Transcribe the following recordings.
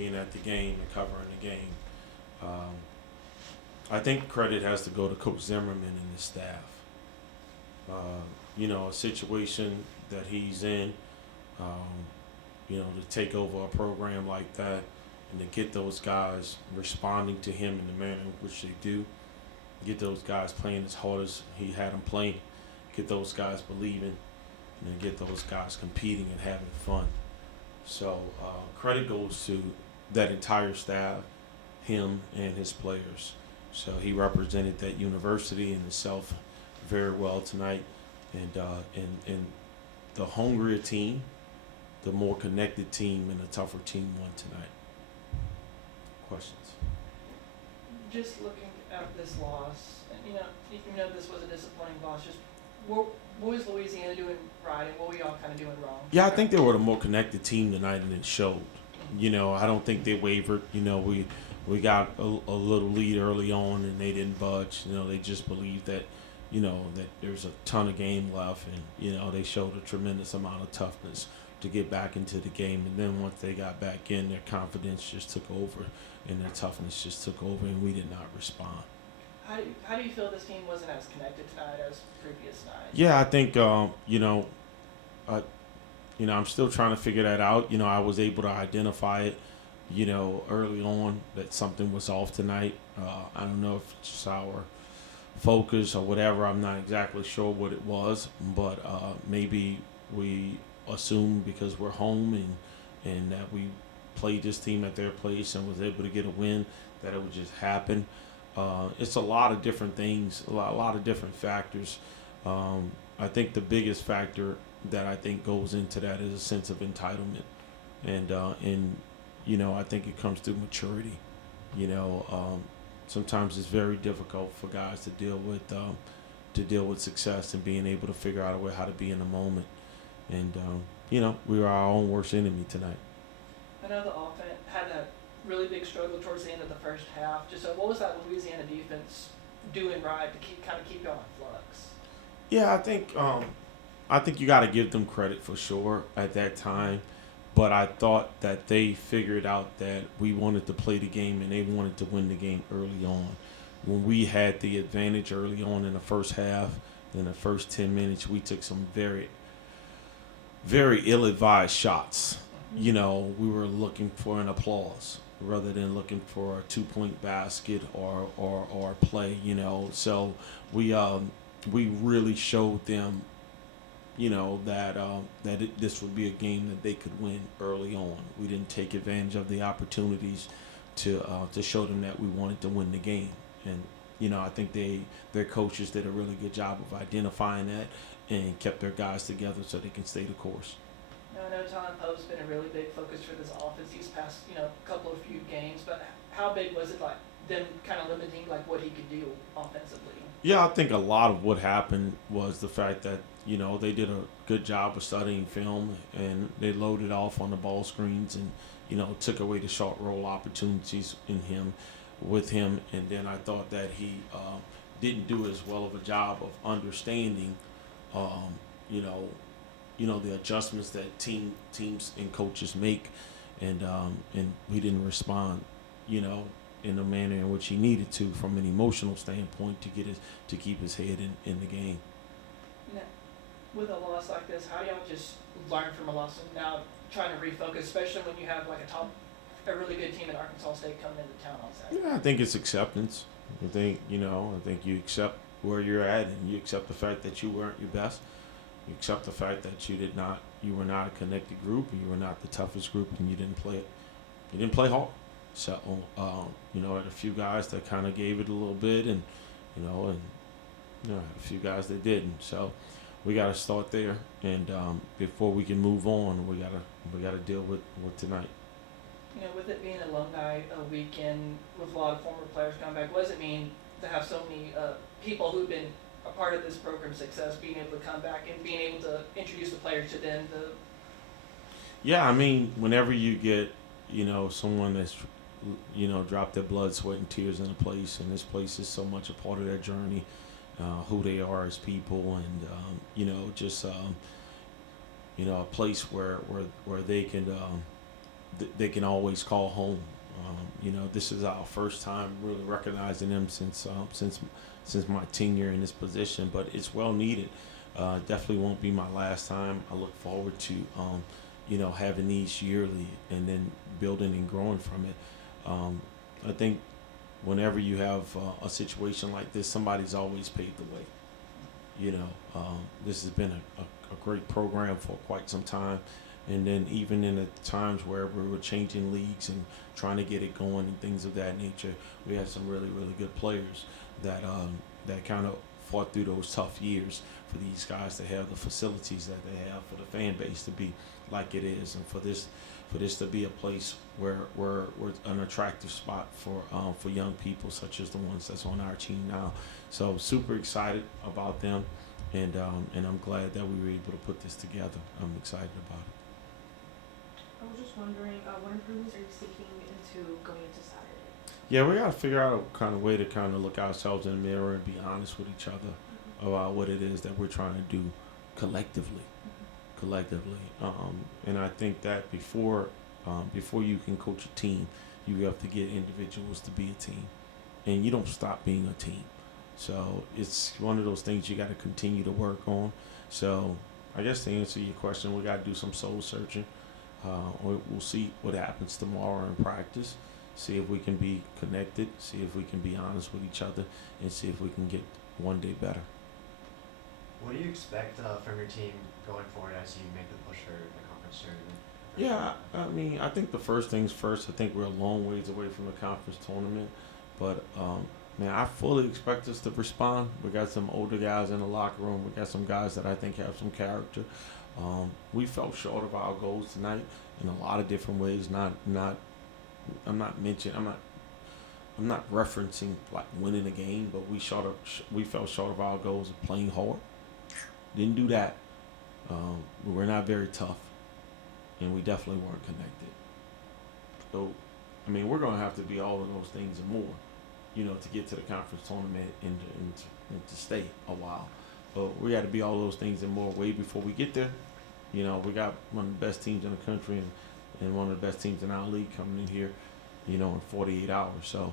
being at the game and covering the game. Um, I think credit has to go to Coach Zimmerman and his staff. A situation that he's in, to take over a program like that and to get those guys responding to him in the manner in which they do, get those guys playing as hard as he had them playing, get those guys believing, and then get those guys competing and having fun. So credit goes to that entire staff, him and his players. So he represented that university and himself very well tonight. And the hungrier team, the more connected team, and the tougher team won tonight. Questions? Just looking at this loss, even though this was a disappointing loss, just what was Louisiana doing right and what were y'all kind of doing wrong? Yeah, I think they were the more connected team tonight, and it showed. I don't think they wavered. We got a little lead early on, and they didn't budge. They just believed that, that there's a ton of game left, and, they showed a tremendous amount of toughness to get back into the game. And then once they got back in, their confidence just took over, and their toughness just took over, and we did not respond. How do you feel this team wasn't as connected tonight as previous nights? Yeah, I think, I'm still trying to figure that out. I was able to identify it, early on that something was off tonight. I don't know if it's just our focus or whatever. I'm not exactly sure what it was, but maybe we assumed because we're home and that we played this team at their place and was able to get a win that it would just happen. It's a lot of different things, a lot of different factors. I think the biggest factor that I think goes into that is a sense of entitlement, and I think it comes through maturity. Sometimes it's very difficult for guys to deal with success and being able to figure out a way how to be in the moment. And we were our own worst enemy tonight. I know the offense had a really big struggle towards the end of the first half. Just what was that Louisiana defense doing right to keep y'all in flux? Yeah, I think you got to give them credit for sure at that time. But I thought that they figured out that we wanted to play the game and they wanted to win the game early on. When we had the advantage early on in the first half, in the first 10 minutes, we took some very, very ill-advised shots. We were looking for an applause rather than looking for a two-point basket or play, So we really showed them this would be a game that they could win early on. We didn't take advantage of the opportunities to show them that we wanted to win the game. And I think their coaches did a really good job of identifying that and kept their guys together so they can stay the course. Now, I know Tom Pope's been a really big focus for this offense these past couple of few games, but how big was it them kind of limiting what he could do offensively? Yeah, I think a lot of what happened was the fact that they did a good job of studying film and they loaded off on the ball screens and took away the short roll opportunities with him. And then I thought that he didn't do as well of a job of understanding the adjustments that teams and coaches make, and he didn't respond in the manner in which he needed to from an emotional standpoint to keep his head in the game. Now, with a loss like this, how do y'all just learn from a loss and now trying to refocus, especially when you have a really good team in Arkansas State coming into town on Saturday? Yeah, I think it's acceptance. I think you accept where you're at and you accept the fact that you weren't your best. You accept the fact that you were not a connected group, and you were not the toughest group, and you didn't play hard. So, there are a few guys that kind of gave it a little bit, and a few guys that didn't. So, we got to start there, and before we can move on, we gotta deal with tonight. With it being alumni weekend, with a lot of former players coming back, what does it mean to have so many people who've been a part of this program's success being able to come back and being able to introduce the players to them? Yeah, I mean, whenever you get someone that's dropped their blood, sweat, and tears in a place, and this place is so much a part of their journey, who they are as people, and a place where they can they can always call home. This is our first time really recognizing them since my tenure in this position, but it's well needed. Definitely won't be my last time. I look forward to having these yearly and then building and growing from it. I think whenever you have a situation like this, somebody's always paved the way. This has been a great program for quite some time. And then even in the times where we were changing leagues and trying to get it going and things of that nature, we had some really, really good players that kind of fought through those tough years for these guys to have the facilities that they have, for the fan base to be like it is, and for this to be a place where we're an attractive spot for young people such as the ones that's on our team now. So super excited about them, and I'm glad that we were able to put this together. I'm excited about it. I was just wondering, what improvements are you seeking into going into Saturday? Yeah, we gotta figure out a kind of way to kind of look ourselves in the mirror and be honest with each other about what it is that we're trying to do collectively. And I think that before you can coach a team, you have to get individuals to be a team, and you don't stop being a team. So it's one of those things you got to continue to work on. So I guess to answer your question, we got to do some soul searching. We'll see what happens tomorrow in practice, see if we can be connected, see if we can be honest with each other, and see if we can get one day better. What do you expect from your team going forward as you make the push for the conference tournament? Yeah, I mean, I think the first things first. I think we're a long ways away from the conference tournament, but man, I fully expect us to respond. We got some older guys in the locker room. We got some guys that I think have some character. We fell short of our goals tonight in a lot of different ways. I'm not referencing like winning a game, but we fell short of our goals of playing hard. Didn't do that. We're not very tough, and we definitely weren't connected. So, I mean, we're going to have to be all of those things and more, to get to the conference tournament and to stay a while. But we got to be all those things and more way before we get there. We got one of the best teams in the country and one of the best teams in our league coming in here, in 48 hours. So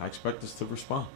I expect us to respond.